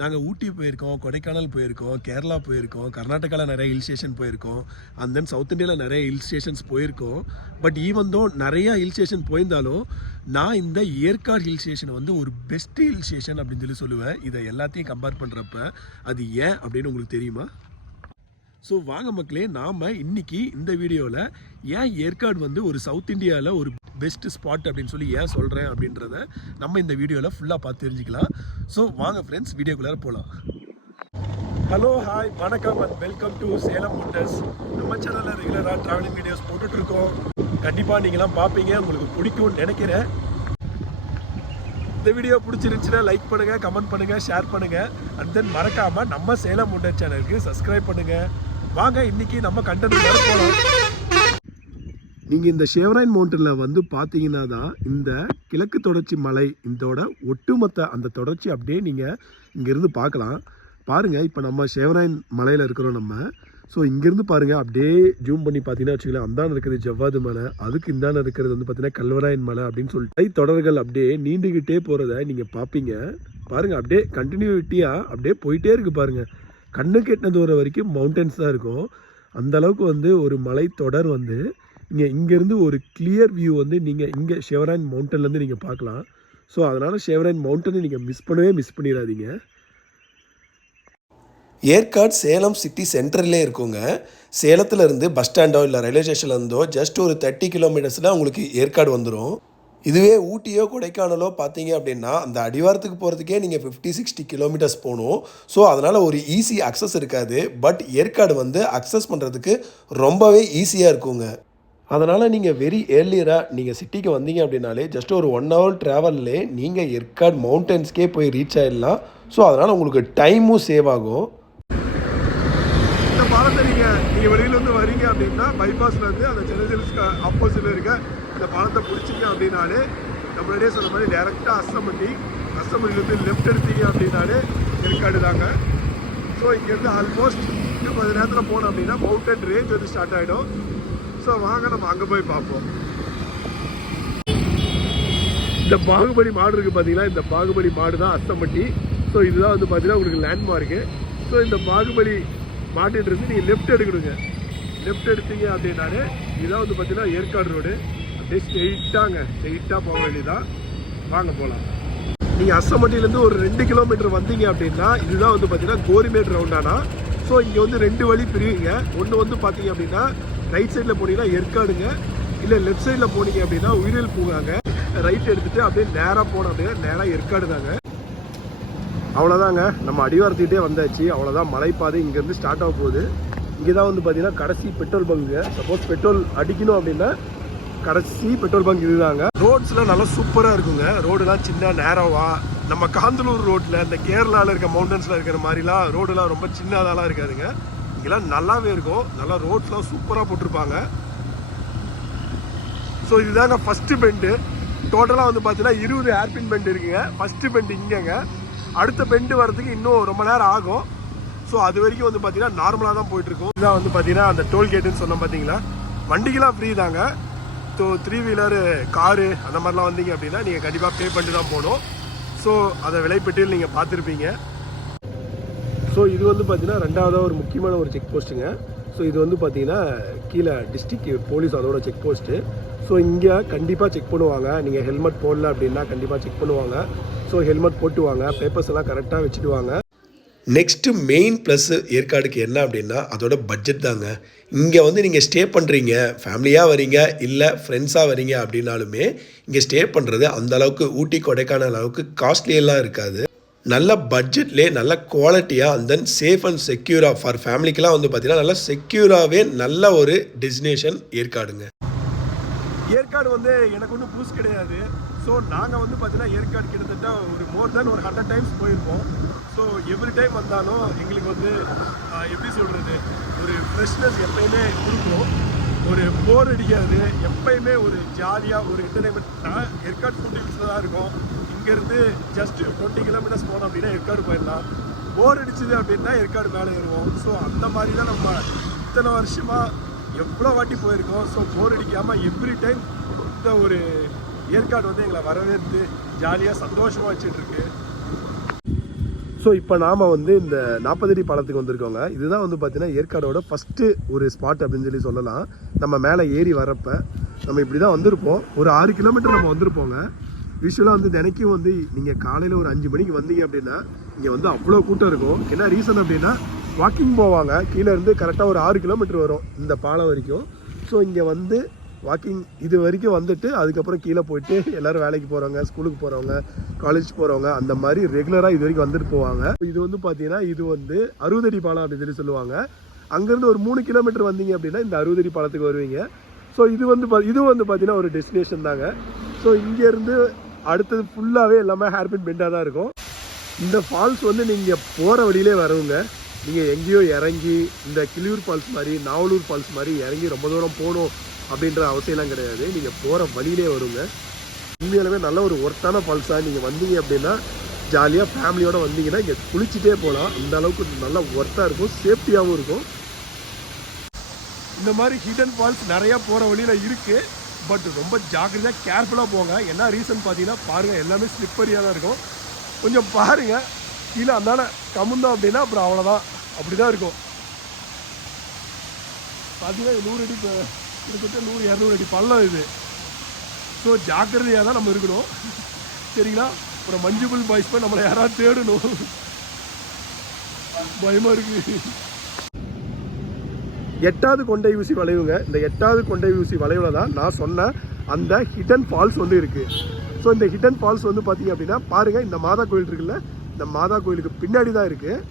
நாங்கள் ஊட்டி போயிருக்கோம், கொடைக்கானல் போயிருக்கோம், கேரளா போயிருக்கோம், கர்நாடகாவில் நிறைய ஹில் ஸ்டேஷன் போயிருக்கோம், அண்ட் தென் சவுத் இந்தியாவில் நிறைய ஹில் ஸ்டேஷன்ஸ் போயிருக்கோம். பட் ஈவன் தோ நிறையா ஹில் ஸ்டேஷன் போயிருந்தாலும் நான் இந்த ஏற்காடு ஹில் ஸ்டேஷனை வந்து ஒரு பெஸ்ட் ஹில் ஸ்டேஷன் அப்படின்னு சொல்லுவேன். இதை எல்லாத்தையும் கம்பேர் பண்ணுறப்ப அது ஏன் அப்படின்னு உங்களுக்கு தெரியுமா? ஸோ வாங்க மக்களே, நாம் இன்னைக்கு இந்த வீடியோவில் ஏன் ஏற்காடு வந்து ஒரு சவுத் இந்தியாவில் ஒரு பெஸ்ட் ஸ்பாட் அப்படின்னு சொல்லி ஏன் சொல்கிறேன் அப்படின்றத நம்ம இந்த வீடியோவில் ஃபுல்லாக பார்த்து தெரிஞ்சுக்கலாம். ஸோ வாங்க ஃப்ரெண்ட்ஸ், வீடியோக்குள்ளார போகலாம். ஹலோ, ஹாய், வணக்கம் and welcome to Salem motors. நம்ம சேனலில் ரெகுலராக ட்ராவலிங் வீடியோஸ் போட்டுட்ருக்கோம். கண்டிப்பாக நீங்களாம் பார்ப்பீங்க, உங்களுக்கு பிடிக்கும்னு நினைக்கிறேன். இந்த வீடியோ பிடிச்சிருந்துச்சுன்னா லைக் பண்ணுங்கள், கமெண்ட் பண்ணுங்கள், ஷேர் பண்ணுங்கள், அண்ட் தென் மறக்காமல் நம்ம சேலம் மோட்டர் சேனலுக்கு சப்ஸ்கிரைப் பண்ணுங்கள். வாங்க இன்னைக்கு நம்ம கண்டென்ட் போகலாம். நீங்கள் இந்த ஷேவரைன் மவுண்டனில் வந்து பார்த்தீங்கன்னா தான் இந்த கிழக்கு தொடர்ச்சி மலை இதோட ஒட்டுமொத்த அந்த தொடர்ச்சி அப்படியே நீங்கள் இங்கேருந்து பார்க்கலாம். பாருங்கள், இப்போ நம்ம ஷேவரைன் மலையில் இருக்கிறோம் நம்ம. ஸோ இங்கேருந்து பாருங்கள், அப்படியே ஜூம் பண்ணி பார்த்தீங்கன்னா வச்சுக்கலாம், அந்தான இருக்கிறது ஜவ்வாது மலை, அதுக்கு இந்தான இருக்கிறது வந்து பார்த்தீங்கன்னா கல்வராயன் மலை அப்படின்னு சொல்லிட்டு தொடர்கள் அப்படியே நீண்டுக்கிட்டே போகிறத நீங்கள் பார்ப்பீங்க. பாருங்கள், அப்படியே கண்டினியூட்டியாக அப்படியே போயிட்டே இருக்குது பாருங்கள். கண்ணுக்கு எட்டின தூரம் வரைக்கும் மவுண்டன்ஸ் தான் இருக்கும். அந்த அளவுக்கு வந்து ஒரு மலை தொடர் வந்து இங்கேருந்து ஒரு கிளியர் வியூ வந்து நீங்கள் இங்கே ஷேவரைன் மவுண்டன்லேருந்து நீங்கள் பார்க்கலாம். ஸோ அதனால் ஷேவரைன் மவுண்டனை நீங்கள் மிஸ் பண்ணிடாதீங்க. ஏற்காடு சேலம் சிட்டி சென்டர்லேயே இருக்குங்க. சேலத்துலேருந்து பஸ் ஸ்டாண்டோ இல்லை ரயில்வே ஸ்டேஷன்லேருந்தோ ஜஸ்ட் ஒரு 30 கிலோமீட்டர்ஸில் உங்களுக்கு ஏற்காடு வந்துடும். இதுவே ஊட்டியோ கொடைக்கானலோ பார்த்தீங்க அப்படின்னா அந்த அடிவாரத்துக்கு போகிறதுக்கே நீங்கள் 50-60 கிலோமீட்டர்ஸ் போகணும். ஸோ அதனால் ஒரு ஈஸி அக்சஸ் இருக்காது. பட் ஏற்காடு வந்து அக்சஸ் பண்ணுறதுக்கு ரொம்பவே ஈஸியாக இருக்குங்க. அதனால் நீங்கள் வெரி ஏர்லியராக நீங்கள் சிட்டிக்கு வந்தீங்க அப்படின்னாலே ஜஸ்ட் ஒரு 1 hour ட்ராவல்லே நீங்கள் ஏற்காடு மவுண்டன்ஸ்க்கே போய் ரீச் ஆகிடலாம். ஸோ அதனால் உங்களுக்கு டைமும் சேவ் ஆகும். இந்த பாலத்தை நீங்கள் வெளியிலேருந்து வரீங்க அப்படின்னா பைபாஸ்லேருந்து அந்த சென்னை ஆப்போசிட்டில் இருக்க இந்த பாலத்தை பிடிச்சிங்க அப்படின்னாலே நம்மளுடைய சொன்ன மாதிரி டேரெக்டாக அஸ்தமணிலேருந்து லெஃப்ட் எடுத்தீங்க அப்படின்னாலே ஏற்காடு தாங்க. ஸோ இங்கேருந்து ஆல்மோஸ்ட் இன்னும் கொஞ்சம் நேரத்தில் போனோம் அப்படின்னா மவுண்டன் ரேஞ்ச் வந்து ஸ்டார்ட் ஆகிடும். ஸோ வாங்க நம்ம அங்கே போய் பார்ப்போம். இந்த பாகுபலி மாடு இருக்குது பார்த்தீங்களா, இந்த பாகுபலி மாடு தான் அஸ்தம்பட்டி. ஸோ இதுதான் வந்து பார்த்தீங்கன்னா உங்களுக்கு லேண்ட்மார்க்கு. ஸோ இந்த பாகுபலி மாட்டின்றது நீங்கள் லெஃப்ட் எடுக்கணுங்க. லெஃப்ட் எடுத்தீங்க அப்படின்னாலே இதுதான் வந்து பார்த்தீங்கன்னா ஏற்காடு ரோடு. அப்படியே ஸ்ட்ரெயிட்டாக போக வேண்டியதான். வாங்க போகலாம். நீங்கள் அஸ்தம்பட்டியிலேருந்து ஒரு 2 கிலோமீட்டர் வந்தீங்க அப்படின்னா இதுதான் வந்து பார்த்தீங்கன்னா கோரிமேட் ரவுண்டானா. ஸோ இங்கே வந்து 2 வழி பிரிவுங்க. ஒன்று வந்து பார்த்தீங்க அப்படின்னா ரைட் சைடில் போனீங்கன்னா ஏற்காடுங்க, இல்லை லெஃப்ட் சைடில் போனீங்க அப்படின்னா உயிரியல் பூங்காங்க. ரைட் எடுத்துகிட்டு அப்படியே நேராக போனோம் அப்படின்னா நேராக ஏற்காடு தாங்க. அவ்வளோதாங்க, நம்ம அடிவாரத்துக்கிட்டே வந்தாச்சு. அவ்வளோதான், மலைப்பாதை இங்கேருந்து ஸ்டார்ட் ஆக போகுது. இங்கே தான் வந்து பார்த்தீங்கன்னா கடைசி பெட்ரோல் பங்குங்க. சப்போஸ் பெட்ரோல் அடிக்கணும் அப்படின்னா கடைசி பெட்ரோல் பங்க் இதுதாங்க. ரோட்ஸ்லாம் நல்லா சூப்பராக இருக்குங்க. ரோடுலாம் சின்ன நேரவாக நம்ம காந்தலூர் ரோட்டில் இந்த கேரளாவில் இருக்க மவுண்டன்ஸில் இருக்கிற மாதிரிலாம் ரோடுலாம் ரொம்ப சின்னதாலாம் இருக்காதுங்க. இங்கெல்லாம் நல்லாவே இருக்கும். நல்லா ரோட்ஸ்லாம் சூப்பராக போட்டிருப்பாங்க. ஸோ இதுதாங்க ஃபஸ்ட்டு பெண்டு. டோட்டலாக வந்து பார்த்தீங்கன்னா 20 ஏர்பின் பெண்டு இருக்குங்க. ஃபஸ்ட்டு பெண்டு இங்கேங்க. அடுத்த பெண்டு வரதுக்கு இன்னும் ரொம்ப நேரம் ஆகும். ஸோ அது வரைக்கும் வந்து பார்த்தீங்கன்னா நார்மலாக தான் போயிட்டுருக்கும். இதான் வந்து பார்த்தீங்கன்னா அந்த டோல்கேட்டுன்னு சொன்னோம் பார்த்தீங்களா, வண்டிக்கெலாம் ஃப்ரீ தாங்க. ஸோ 3 வீலர் காரு அந்த மாதிரிலாம் வந்தீங்க அப்படின்னா நீங்கள் கண்டிப்பாக பே பண்ணிட்டு தான் போகணும். ஸோ அதை விலைப்பட்டியல் நீங்கள் பார்த்துருப்பீங்க. ஸோ இது வந்து பார்த்தீங்கன்னா 2வது ஒரு முக்கியமான ஒரு செக் போஸ்ட்டுங்க. ஸோ இது வந்து பார்த்தீங்கன்னா கீழே டிஸ்ட்ரிக்ட் போலீஸ் அதோட செக் போஸ்ட்டு. ஸோ இங்கே கண்டிப்பாக செக் பண்ணுவாங்க. நீங்கள் ஹெல்மெட் போடல அப்படின்னா கண்டிப்பாக செக் பண்ணுவாங்க. ஸோ ஹெல்மெட் போட்டு வாங்க, பேப்பர்ஸ் எல்லாம் கரெக்டாக வச்சுட்டு வாங்க. நெக்ஸ்ட்டு மெயின் ப்ளஸ்ஸு ஏற்காடுக்கு என்ன அப்படின்னா அதோட பட்ஜெட் தாங்க. இங்கே வந்து நீங்கள் ஸ்டே பண்ணுறீங்க, ஃபேமிலியாக வரீங்க இல்லை ஃப்ரெண்ட்ஸாக வரீங்க அப்படின்னாலுமே இங்கே ஸ்டே பண்ணுறது அந்தளவுக்கு ஊட்டி கொடைக்கானல் அளவுக்கு காஸ்ட்லியெல்லாம் இருக்காது. நல்ல பட்ஜெட்லேயே நல்ல குவாலிட்டியாக அண்ட் தென் சேஃப் அண்ட் செக்யூராக ஃபார் ஃபேமிலிக்கெலாம் வந்து பார்த்திங்கன்னா நல்லா செக்யூராகவே நல்ல ஒரு டெஸ்டினேஷன் ஏற்காடுங்க. ஏற்காடு வந்து எனக்கு ஒன்றும் புதுசு கிடையாது. ஸோ நாங்கள் வந்து பார்த்தீங்கன்னா ஏற்காடு கிட்டத்தட்ட ஒரு மோர் தென் ஒரு 100 times போயிருப்போம். ஸோ எவ்ரி டைம் வந்தாலும் எங்களுக்கு வந்து எப்படி சொல்கிறது, ஒரு ஃப்ரெஷ்னஸ் எப்பயுமே கொடுக்கும். ஒரு போர் அடிக்காது. எப்பயுமே ஒரு ஜாலியாக ஒரு என்டர்டைன்மெண்ட். நான் ஏற்காடு ஃபுட் ஹில்ஸில் தான் இருக்கோம். இங்கேருந்து ஜஸ்ட் 20 கிலோமீட்டர்ஸ் போனோம் அப்படின்னா ஏற்காடு போயிடலாம். போர் அடிச்சுது அப்படின்னா ஏற்காடு மேலே ஏறுவோம். ஸோ அந்த மாதிரி தான் நம்ம இத்தனை வருஷமாக எவ்வளோ வாட்டி போயிருக்கோம். ஸோ போர் அடிக்காமல் எவ்ரி டைம் இந்த ஒரு ஏற்காடு வந்து எங்களை வரவேற்று ஜாலியாக சந்தோஷமாக வச்சுட்ருக்கு. ஸோ ஸோ இப்போ நாம் வந்து இந்த 40 அடி பாலத்துக்கு வந்திருக்கோங்க. இதுதான் வந்து பார்த்தீங்கன்னா ஏற்காடோட ஃபஸ்ட்டு ஒரு ஸ்பாட் அப்படின்னு சொல்லி சொல்லலாம். நம்ம மேலே ஏறி வரப்போ நம்ம இப்படி தான் வந்திருப்போம். ஒரு 6 கிலோமீட்டர் நம்ம வந்திருப்போங்க. யூஸ்வலாக வந்து தினைக்கும் வந்து நீங்கள் காலையில் ஒரு 5 மணிக்கு வந்தீங்க அப்படின்னா இங்கே வந்து அவ்வளோ கூட்டம் இருக்கும். என்ன ரீசன் அப்படின்னா வாக்கிங் போவாங்க. கீழே இருந்து கரெக்டாக ஒரு 6 கிலோமீட்டர் வரும் இந்த பாலம் வரைக்கும். ஸோ இங்கே வந்து வாக்கிங் இது வரைக்கும் வந்துட்டு அதுக்கப்புறம் கீழே போயிட்டு எல்லோரும் வேலைக்கு போகிறவங்க, ஸ்கூலுக்கு போகிறவங்க, காலேஜ் போகிறவங்க அந்த மாதிரி ரெகுலராக இது வரைக்கும் வந்துட்டு போவாங்க. இது வந்து பார்த்தீங்கன்னா இது வந்து 60 அடி பாலம் அப்படின்னு சொல்லி சொல்லுவாங்க. அங்கேருந்து ஒரு 3 கிலோமீட்டர் வந்தீங்க அப்படின்னா இந்த 60 அடி பாலத்துக்கு வருவீங்க. ஸோ இது வந்து பார்த்தீங்கன்னா ஒரு டெஸ்டினேஷன் தாங்க. ஸோ இங்கேருந்து அடுத்தது ஃபுல்லாகவே எல்லாமே ஹேர்பின் பெண்டாக தான் இருக்கும். இந்த ஃபால்ஸ் வந்து நீங்கள் போகிற வழியிலே வருவங்க. நீங்கள் எங்கேயோ இறங்கி இந்த கிளியூர் ஃபால்ஸ் மாதிரி நாவலூர் ஃபால்ஸ் மாதிரி இறங்கி ரொம்ப தூரம் போகணும் அப்படின்ற அவசியம்லாம் கிடையாது. நீங்கள் போகிற வழியிலே வருங்க. உண்மையாலுமே நல்ல ஒரு ஒர்த்தான ஃபால்ஸாக நீங்கள் வந்தீங்க அப்படின்னா ஜாலியாக ஃபேமிலியோடு வந்தீங்கன்னா இங்கே குளிச்சுட்டே போகலாம். இந்த அளவுக்கு நல்லா ஒர்த்தாக இருக்கும், சேஃப்டியாகவும் இருக்கும். இந்த மாதிரி ஹிடன் ஃபால்ஸ் நிறையா போகிற வழியில் இருக்குது. பட் ரொம்ப ஜாக்கிரதையாக கேர்ஃபுல்லாக போங்க. என்ன ரீசன் பார்த்தீங்கன்னா பாருங்கள், எல்லாமே ஸ்லிப்பரியாக தான் இருக்கும். கொஞ்சம் பாருங்கள், கீழே அதனால கமுந்தோம் அப்படின்னா அப்புறம் அவ்வளோதான், அப்படி தான் இருக்கும். பார்த்தீங்கன்னா 100 அடி கிட்டத்தட்ட 100-200 அடி பள்ளம் இது. ஸோ ஜாக்கிரதையாக தான் நம்ம இருக்கணும், சரிங்களா? அப்புறம் மஞ்சுபுல் பாய்ஸ் போய் நம்மளை யாராவது தேடணும், பயமாக இருக்குது. 8வது கொண்டை ஊசி வளைவுங்க. இந்த 8வது கொண்டை ஊசி வளைவில் தான் நான் சொன்ன அந்த ஹிடன் ஃபால்ஸ் வந்து இருக்குது. ஸோ இந்த ஹிடன் ஃபால்ஸ் வந்து பார்த்தீங்க அப்படின்னா பாருங்கள், இந்த மாதா கோயில் இருக்குல்ல, இந்த மாதா கோயிலுக்கு பின்னாடி தான் இருக்குது.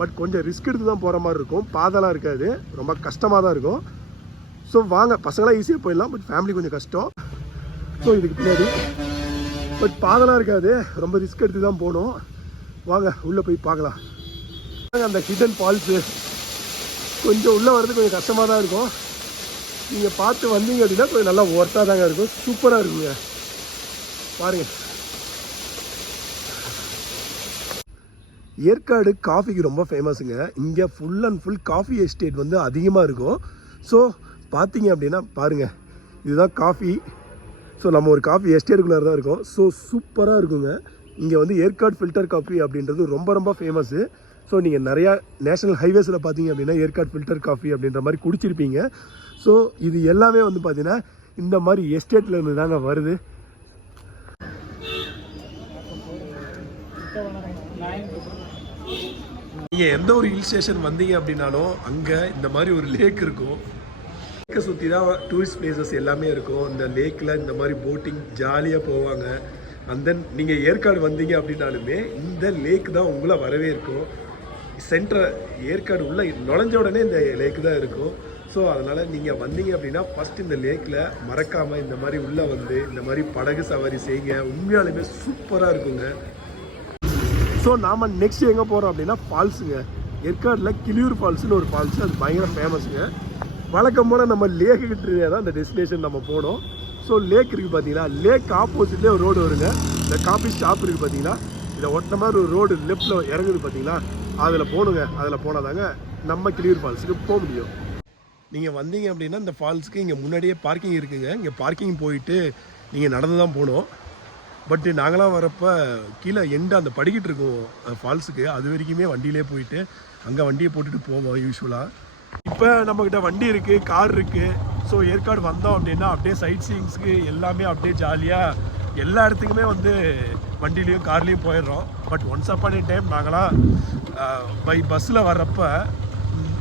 பட் கொஞ்சம் ரிஸ்க் எடுத்து தான் போகிற மாதிரி இருக்கும். பாதெல்லாம் இருக்காது, ரொம்ப கஷ்டமாக தான் இருக்கும். ஸோ வாங்க, பசங்களாம் ஈஸியாக போயிடலாம், பட் ஃபேமிலி கொஞ்சம் கஷ்டம். ஸோ இதுக்கு பின்னாடி பட் பாதெல்லாம் இருக்காது, ரொம்ப ரிஸ்க் எடுத்து தான் போகணும். வாங்க உள்ளே போய் பார்க்கலாம். அந்த ஹிடன் ஃபால்ஸு கொஞ்சம் உள்ளே வர்றது கொஞ்சம் கஷ்டமாக தான் இருக்கும். நீங்கள் பார்த்து வந்தீங்க அப்படின்னா கொஞ்சம் நல்லா ஒர்த்தாக தாங்க இருக்கும், சூப்பராக இருக்குங்க. பாருங்கள், ஏற்காடு காஃபிக்கு ரொம்ப ஃபேமஸுங்க. இங்கே full and full coffee estate வந்து அதிகமாக இருக்கும். ஸோ பார்த்தீங்க அப்படின்னா பாருங்கள், இதுதான் காஃபி. ஸோ நம்ம ஒரு காஃபி எஸ்டேட்டுக்குள்ளே தான் இருக்கோம். ஸோ சூப்பராக இருக்குங்க. இங்கே வந்து ஏற்காடு ஃபில்டர் காஃபி அப்படின்றது ரொம்ப ரொம்ப ஃபேமஸ்ஸு. ஸோ நீங்கள் நிறையா நேஷனல் ஹைவேஸில் பார்த்தீங்க அப்படின்னா ஏற்காடு ஃபில்டர் காஃபி அப்படின்ற மாதிரி குடிச்சிருப்பீங்க. ஸோ இது எல்லாமே வந்து பார்த்தீங்கன்னா இந்த மாதிரி எஸ்டேட்டில் இருந்து தாங்க வருது. நீங்கள் எந்த ஒரு ஹில் ஸ்டேஷன் வந்தீங்க அப்படின்னாலும் அங்கே இந்த மாதிரி ஒரு லேக் இருக்கும். லேக்கை சுற்றி தான் டூரிஸ்ட் பிளேசஸ் எல்லாமே இருக்கும். இந்த லேக்கில் இந்த மாதிரி போட்டிங் ஜாலியாக போவாங்க. அண்ட் தென் நீங்கள் ஏற்காடு வந்தீங்க அப்படின்னாலுமே இந்த லேக் தான் உங்களை வரவே இருக்கும். சென்ட்ரல் ஏற்காடு உள்ளே நுழைஞ்ச உடனே இந்த லேக்கு தான் இருக்கும். ஸோ அதனால் நீங்கள் வந்தீங்க அப்படின்னா ஃபஸ்ட் இந்த லேக்கில் மறக்காமல் இந்த மாதிரி உள்ளே வந்து இந்த மாதிரி படகு சவாரி செய்யுங்க. உண்மையாலுமே சூப்பராக இருக்குங்க. ஸோ நாம் நெக்ஸ்ட் எங்கே போகிறோம் அப்படின்னா ஃபால்ஸுங்க. ஏற்காடில் கிளியூர் ஃபால்ஸ்னு ஒரு ஃபால்ஸு, அது பயங்கர ஃபேமஸுங்க. வழக்கம் போல் நம்ம லேக்குக்கிட்டே தான் இந்த டெஸ்டினேஷன் நம்ம போனோம். ஸோ லேக் இருக்குது பார்த்தீங்களா, லேக் ஆப்போசிட்லேயே ஒரு ரோடு வருங்க. இந்த காஃபி ஷாப் இருக்குது பார்த்தீங்களா, இதை ஒட்டின மாதிரி ஒரு ரோடு லெஃப்ட்டில் இறங்குது பார்த்தீங்களா, அதில் போகணுங்க. அதில் போனால் தாங்க நம்ம கிளியூர் ஃபால்ஸுக்கு போக முடியும். நீங்கள் வந்தீங்க அப்படின்னா இந்த ஃபால்ஸுக்கு இங்கே முன்னாடியே பார்க்கிங் இருக்குங்க. இங்கே பார்க்கிங் போயிட்டு நீங்கள் நடந்து தான் போகணும். பட்டு நாங்களாம் வரப்போ கீழே அந்த படிக்கிட்டு இருக்கோம் ஃபால்ஸுக்கு, அது வரைக்குமே வண்டியிலே போயிட்டு அங்கே வண்டியை போட்டுட்டு போவோம் யூஸ்வலாக. இப்போ நம்மக்கிட்ட வண்டி இருக்குது, கார் இருக்குது. ஸோ ஏற்காடு வந்தோம் அப்படின்னா அப்படியே சைட் சீயிங்ஸுக்கு எல்லாமே அப்படியே ஜாலியாக எல்லா இடத்துக்குமே வந்து வண்டிலையும் கார்லேயும் போயிடுறோம். பட் ஒன்ஸ் அப்பான் டைம் நாங்களாம் பை பஸ்ஸில் வர்றப்போ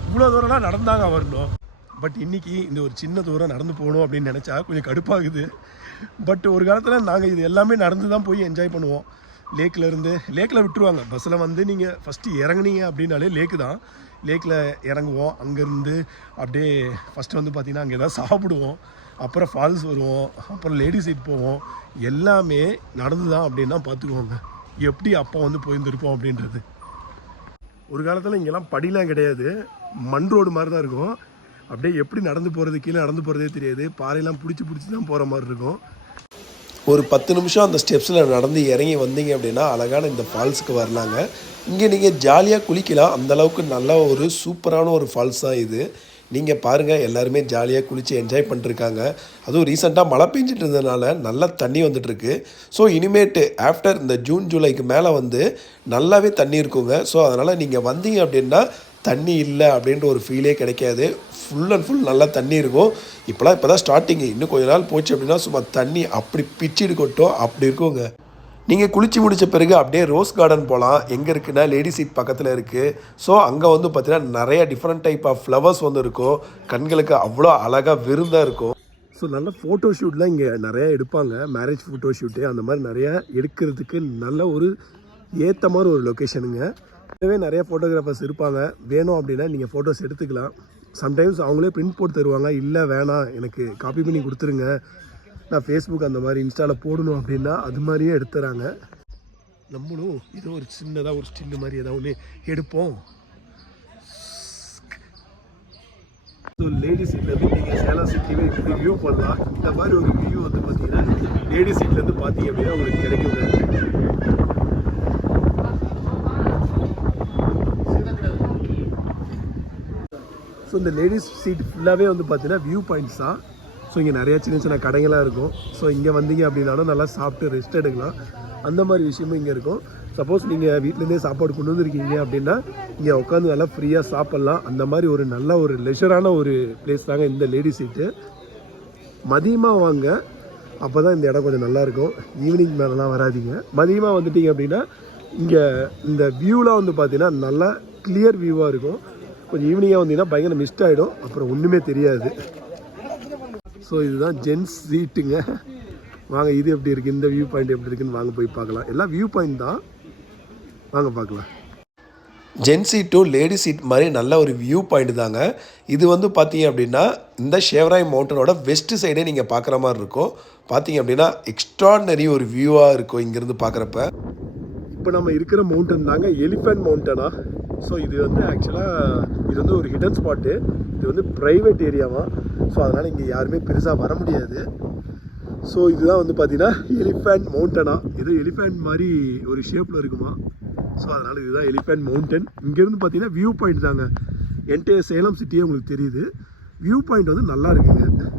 இவ்வளோ தூரம்லாம் நடந்தாங்க வரணும். பட் இன்றைக்கி இந்த ஒரு சின்ன தூரம் நடந்து போகணும் அப்படின்னு நினச்சா கொஞ்சம் கடுப்பாகுது. பட் ஒரு காலத்தில் நாங்கள் இது எல்லாமே நடந்து தான் போய் என்ஜாய் பண்ணுவோம். லேக்கில் விட்டுருவாங்க. பஸ்ஸில் வந்து நீங்கள் ஃபஸ்ட்டு இறங்குனீங்க அப்படின்னாலே லேக்கு தான். லேக்கில் இறங்குவோம். அங்கேருந்து அப்படியே ஃபஸ்ட்டு வந்து பார்த்திங்கன்னா அங்கே தான் சாப்பிடுவோம். அப்புறம் ஃபால்ஸ் வருவோம். அப்புறம் லேடி சைட் போவோம். எல்லாமே நடந்து தான் அப்படின்னா பார்த்துக்குவோங்க எப்படி அப்போ வந்து போயிருந்துருப்போம் அப்படின்றது. ஒரு காலத்தில் இங்கெல்லாம் படிலாம் கிடையாது, மண் ரோடு மாதிரி தான் இருக்கும். அப்படியே எப்படி நடந்து போகிறது, கீழே நடந்து போகிறதே தெரியாது. பாறையெல்லாம் பிடிச்சி தான் போகிற மாதிரி இருக்கும். ஒரு 10 நிமிஷம் அந்த ஸ்டெப்ஸில் நடந்து இறங்கி வந்தீங்க அப்படின்னா அழகான இந்த ஃபால்ஸுக்கு வரலாங்க. இங்கே நீங்கள் ஜாலியாக குளிக்கலாம். அந்தளவுக்கு நல்ல ஒரு சூப்பரான ஒரு ஃபால்ஸ் தான் இது. நீங்கள் பாருங்கள் எல்லாருமே ஜாலியாக குளித்து என்ஜாய் பண்ணிருக்காங்க. அதுவும் ரீசெண்டாக மழை பெஞ்சிட்டு இருந்ததுனால நல்லா தண்ணி வந்துட்டுருக்கு. ஸோ இனிமேட்டு ஆஃப்டர் இந்த ஜூன் ஜூலைக்கு மேலே வந்து நல்லாவே தண்ணி இருக்குங்க. ஸோ அதனால் நீங்கள் வந்தீங்க அப்படின்னா தண்ணி இல்லை அப்படின்ற ஒரு ஃபீலே கிடைக்காது. ஃபுல் அண்ட் ஃபுல் நல்லா தண்ணி இருக்கும். இப்போ தான் ஸ்டார்டிங்கு. இன்னும் கொஞ்ச நாள் போச்சு அப்படின்னா சும்மா தண்ணி அப்படி பிச்சுடு கொட்டும் அப்படி இருக்குங்க. நீங்கள் குளித்து முடித்த பிறகு அப்படியே ரோஸ் கார்டன் போகலாம். எங்கே இருக்குன்னா லேடி சீட் பக்கத்தில் இருக்குது. ஸோ அங்கே வந்து பார்த்திங்கன்னா நிறைய டிஃப்ரெண்ட் டைப் ஆஃப் ஃப்ளவர்ஸ் வந்து இருக்கும். கண்களுக்கு அவ்வளோ அழகாக விருந்தாக இருக்கும். ஸோ நல்ல ஃபோட்டோ ஷூட்லாம் இங்கே நிறையா எடுப்பாங்க. மேரேஜ் ஃபோட்டோ ஷூட்டு அந்த மாதிரி நிறையா எடுக்கிறதுக்கு நல்ல ஒரு ஏற்ற மாதிரி ஒரு லொக்கேஷனுங்க. இதுவே நிறைய ஃபோட்டோகிராஃபர்ஸ் இருப்பாங்க. வேணும் அப்படின்னா நீங்கள் ஃபோட்டோஸ் எடுத்துக்கலாம். சம்டைம்ஸ் அவங்களே பிரிண்ட் போட்டு தருவாங்க. இல்லை வேணாம் எனக்கு காப்பி பண்ணி கொடுத்துருங்க, நான் ஃபேஸ்புக் அந்த மாதிரி இன்ஸ்டாவில் போடணும் அப்படின்னா அது மாதிரியே எடுத்துறாங்க. நம்மளும் இது ஒரு சின்னதாக ஒரு ஸ்டில்லு மாதிரி ஏதாவது ஒன்று எடுப்போம். ஸோ லேடி சீட்லேருந்து நீங்கள் சேலம் சிட்டிவே இப்படி வியூ பண்ணலாம். இந்த மாதிரி ஒரு வியூ வந்து பார்த்தீங்கன்னா லேடி சீட்லேருந்து பார்த்தீங்க அப்படின்னா உங்களுக்கு கிடைக்குங்க. ஸோ இந்த லேடிஸ் சீட் ஃபுல்லாகவே வந்து பார்த்தீங்கன்னா வியூ பாயிண்ட்ஸ் தான். ஸோ இங்கே நிறையா சின்ன சின்ன கடைகளாக இருக்கும். ஸோ இங்கே வந்தீங்க அப்படின்னாலும் நல்லா சாப்பிட்டு ரெஸ்ட் எடுக்கலாம். அந்த மாதிரி விஷயமும் இங்கே இருக்கும். சப்போஸ் நீங்கள் வீட்டிலேருந்தே சாப்பாடு கொண்டு வந்துருக்கீங்க அப்படின்னா இங்கே உட்காந்து நல்லா ஃப்ரீயாக சாப்பிட்லாம். அந்த மாதிரி ஒரு நல்ல ஒரு லெஷரான ஒரு பிளேஸ் தாங்க இந்த லேடி சீட்டு. மதியமாக வாங்க, அப்போ தான் இந்த இடம் கொஞ்சம் நல்லாயிருக்கும். ஈவினிங் மேலெலாம் வராதிங்க. மதியமாக வந்துட்டீங்க அப்படின்னா இங்கே இந்த வியூலாம் வந்து பார்த்தீங்கன்னா நல்லா கிளியர் வியூவாக இருக்கும். கொஞ்சம் ஈவினிங்காக வந்தீங்கன்னா பயங்கர மிஸ்ட் ஆகிடும், அப்புறம் ஒன்றுமே தெரியாது. ஸோ இதுதான் ஜென்ஸ் சீட்டுங்க. வாங்க இது எப்படி இருக்குது, இந்த வியூ பாயிண்ட் எப்படி இருக்குன்னு வாங்க போய் பார்க்கலாம். எல்லாம் வியூ பாயிண்ட் தான், வாங்க பார்க்கலாம். ஜென்ஸ் சீட்டும் லேடி சீட் மாதிரி நல்ல ஒரு வியூ பாயிண்ட் தாங்க. இது வந்து பார்த்தீங்க அப்படின்னா இந்த ஷேவராய் மவுண்டனோட வெஸ்ட் சைடே நீங்கள் பார்க்குற மாதிரி இருக்கும். பார்த்தீங்க அப்படின்னா எக்ஸ்ட்ராடனரி ஒரு வியூவாக இருக்கும் இங்கேருந்து பார்க்குறப்ப. இப்போ நம்ம இருக்கிற மவுண்டன் தாங்க எலிஃபண்ட் மவுண்டனா. ஸோ இது வந்து ஆக்சுவலாக இது வந்து ஒரு ஹிடன் ஸ்பாட்டு. இது வந்து ப்ரைவேட் ஏரியாவாக. ஸோ அதனால் இங்கே யாருமே பெருசாக வர முடியாது. ஸோ இதுதான் வந்து பார்த்தீங்கன்னா எலிஃபண்ட் மவுண்டனா. ஏதோ எலிஃபண்ட் மாதிரி ஒரு ஷேப்பில் இருக்குமா. ஸோ அதனால் இதுதான் எலிஃபண்ட் மவுண்டன். இங்கேருந்து பார்த்தீங்கன்னா வியூ பாயிண்ட் தாங்க. என்டையர் சேலம் சிட்டியே உங்களுக்கு தெரியுது. வியூ பாயிண்ட் வந்து நல்லா இருக்குங்க.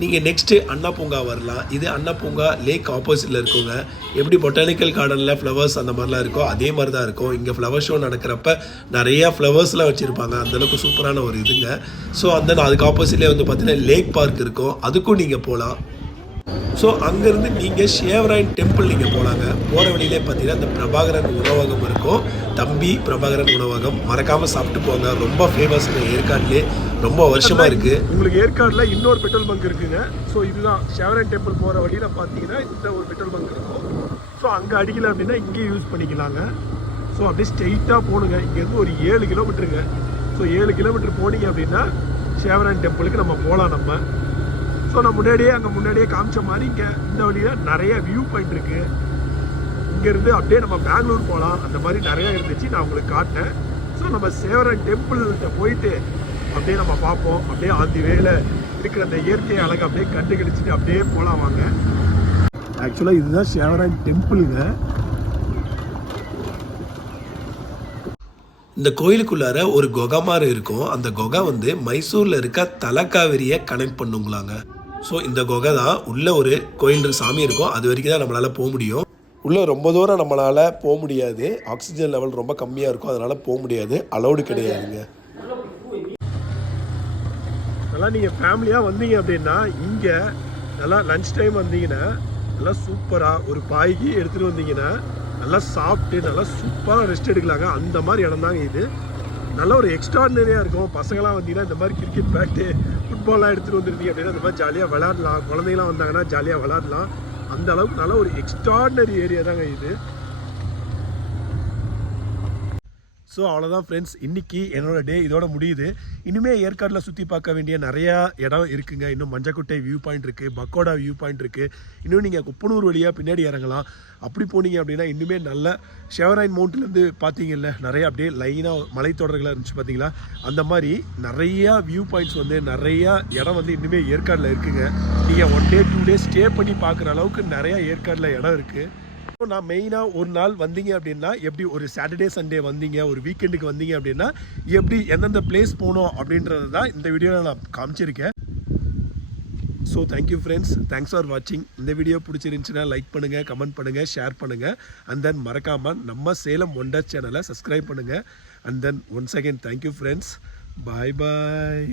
நீங்கள் நெக்ஸ்ட்டு அண்ணா பூங்கா வரலாம். இது அண்ணா பூங்கா லேக் ஆப்போசிட்டில் இருக்குங்க. எப்படி பொட்டானிக்கல் கார்டனில் ஃப்ளவர்ஸ் அந்த மாதிரிலாம் இருக்கோ அதே மாதிரி தான் இருக்கும். இங்கே ஃப்ளவர் ஷோ நடக்கிறப்ப நிறையா ஃப்ளவர்ஸ்லாம் வச்சுருப்பாங்க. அந்தளவுக்கு சூப்பரான ஒரு இதுங்க. ஸோ அதுக்கு ஆப்போசிட்லேயே வந்து பார்த்தீங்கன்னா லேக் பார்க் இருக்கும், அதுக்கும் நீங்கள் போகலாம். ஸோ அங்கேருந்து நீங்கள் ஷேவராயன் டெம்பிள் நீங்கள் போகலாங்க. போகிற வழியிலே பார்த்தீங்கன்னா இந்த பிரபாகரன் உணவகம் இருக்கும். தம்பி பிரபாகரன் உணவகம் மறக்காமல் சாப்பிட்டு போங்க. ரொம்ப ஃபேமஸ்ங்க ஏற்காடுலேயே, ரொம்ப வருஷமாக இருக்குது. உங்களுக்கு ஏற்காடில் இன்னொரு பெட்ரோல் பங்க் இருக்குங்க. ஸோ இதுதான் ஷேவராயன் டெம்பிள் போகிற வழியில் பார்த்தீங்கன்னா இந்த ஒரு பெட்ரோல் பங்க் இருக்கும். ஸோ அங்கே அடிக்கல அப்படின்னா இங்கேயே யூஸ் பண்ணிக்கலாங்க. ஸோ அப்படியே ஸ்ட்ரெயிட்டாக போகணுங்க. இங்கேருந்து ஒரு 7 கிலோமீட்டருங்க. ஸோ 7 கிலோமீட்டர் போனீங்க அப்படின்னா ஷேவராயன் டெம்பிளுக்கு நம்ம போகலாம் நம்ம. ஸோ நான் முன்னாடியே காமிச்ச மாதிரி இங்கே இந்த வழியில் நிறைய வியூ பாயிண்ட் இருக்குது. இங்கேருந்து அப்படியே நம்ம பெங்களூர் போகலாம். அந்த மாதிரி நிறையா இருந்துச்சு, நான் உங்களுக்கு காட்டினேன். ஸோ நம்ம ஷேவராயன் டெம்பிள்கிட்ட போயிட்டு அப்படியே நம்ம பார்ப்போம். அப்படியே ஆந்தி வேலை இருக்கிற அந்த இயற்கை அழகை அப்படியே கண்டுகளிச்சிட்டு அப்படியே போகலாம் வாங்க. ஆக்சுவலாக இதுதான் ஷேவராயன் டெம்பிளுங்க. இந்த கோயிலுக்குள்ளார ஒரு குகை மாதிரி இருக்கும். அந்த குகை வந்து மைசூரில் இருக்க தலக்காவேரியை கனெக்ட் பண்ணுங்களாங்க. ஸோ இந்த குகை தான் உள்ள ஒரு கோயில் சாமி இருக்கும். அது வரைக்கும் தான் நம்மளால் போக முடியும். உள்ளே ரொம்ப தூரம் நம்மளால் போக முடியாது. ஆக்சிஜன் லெவல் ரொம்ப கம்மியாக இருக்கும், அதனால் போக முடியாது. அலௌடு கிடையாதுங்க. நல்லா நீங்கள் ஃபேமிலியாக வந்தீங்க அப்படின்னா இங்கே நல்லா லன்ச் டைம் வந்தீங்கன்னா நல்லா சூப்பராக ஒரு பாய்க்கு எடுத்துகிட்டு வந்தீங்கன்னா நல்லா சாப்பிட்டு நல்லா சூப்பராக ரெஸ்ட் எடுக்கலாங்க. அந்த மாதிரி இடம் தாங்க இது. நல்ல ஒரு எக்ஸ்ட்ராடினரியாக இருக்கும். பசங்களாம் வந்தீங்கன்னா இந்த மாதிரி கிரிக்கெட் பேட்டு ஃபுட்பால்லாம் எடுத்துகிட்டு வந்துருந்தீங்க அப்படின்னா இந்த மாதிரி ஜாலியாக விளாட்லாம். குழந்தைங்களாம் வந்தாங்கன்னா ஜாலியாக விளாட்லாம். அந்த அளவுக்கு நல்ல ஒரு எக்ஸ்ட்ராடினரி ஏரியா தாங்க இது. ஸோ அவ்வளோதான் ஃப்ரெண்ட்ஸ், இன்றைக்கி என்னோடய டே இதோட முடியுது. இனிமேல் ஏற்காடில் சுற்றி பார்க்க வேண்டிய நிறையா இடம் இருக்குங்க. இன்னும் மஞ்சக்குட்டை வியூ பாயிண்ட் இருக்குது, பக்கோடா வியூ பாயிண்ட் இருக்குது. இன்னும் நீங்கள் குப்பனூர் வழியாக பின்னாடி இறங்கலாம். அப்படி போனீங்க அப்படின்னா இன்னுமே நல்ல ஷேவராயன் மவுண்ட்லேருந்து பார்த்தீங்கல்ல நிறையா அப்படியே லைனாக மலைத்தொடர்களாக இருந்துச்சு பார்த்தீங்களா. அந்த மாதிரி நிறையா வியூ பாயிண்ட்ஸ் வந்து நிறையா இடம் வந்து இன்னுமே ஏற்காடில் இருக்குங்க. நீங்கள் 1 day 2 days ஸ்டே பண்ணி பார்க்குற அளவுக்கு நிறையா ஏற்காடில் இடம் இருக்குது. நான் மெயினாக ஒரு நாள் வந்தீங்க அப்படின்னா எப்படி ஒரு சாட்டர்டே சண்டே வந்தீங்க ஒரு வீக்கெண்டுக்கு வந்தீங்க அப்படின்னா எப்படி எந்தெந்த பிளேஸ் போகணும் அப்படின்றது தான் இந்த வீடியோவில் நான் காமிச்சிருக்கேன். So thank you friends, thanks for வாட்சிங். இந்த வீடியோ பிடிச்சிருந்துச்சுன்னா லைக் பண்ணுங்கள், கமெண்ட் பண்ணுங்கள், ஷேர் பண்ணுங்கள். அண்ட் தென் மறக்காமல் நம்ம சேலம் ஒண்டர் சேனலை சப்ஸ்கிரைப் பண்ணுங்கள். And then once again thank you friends. Bye bye.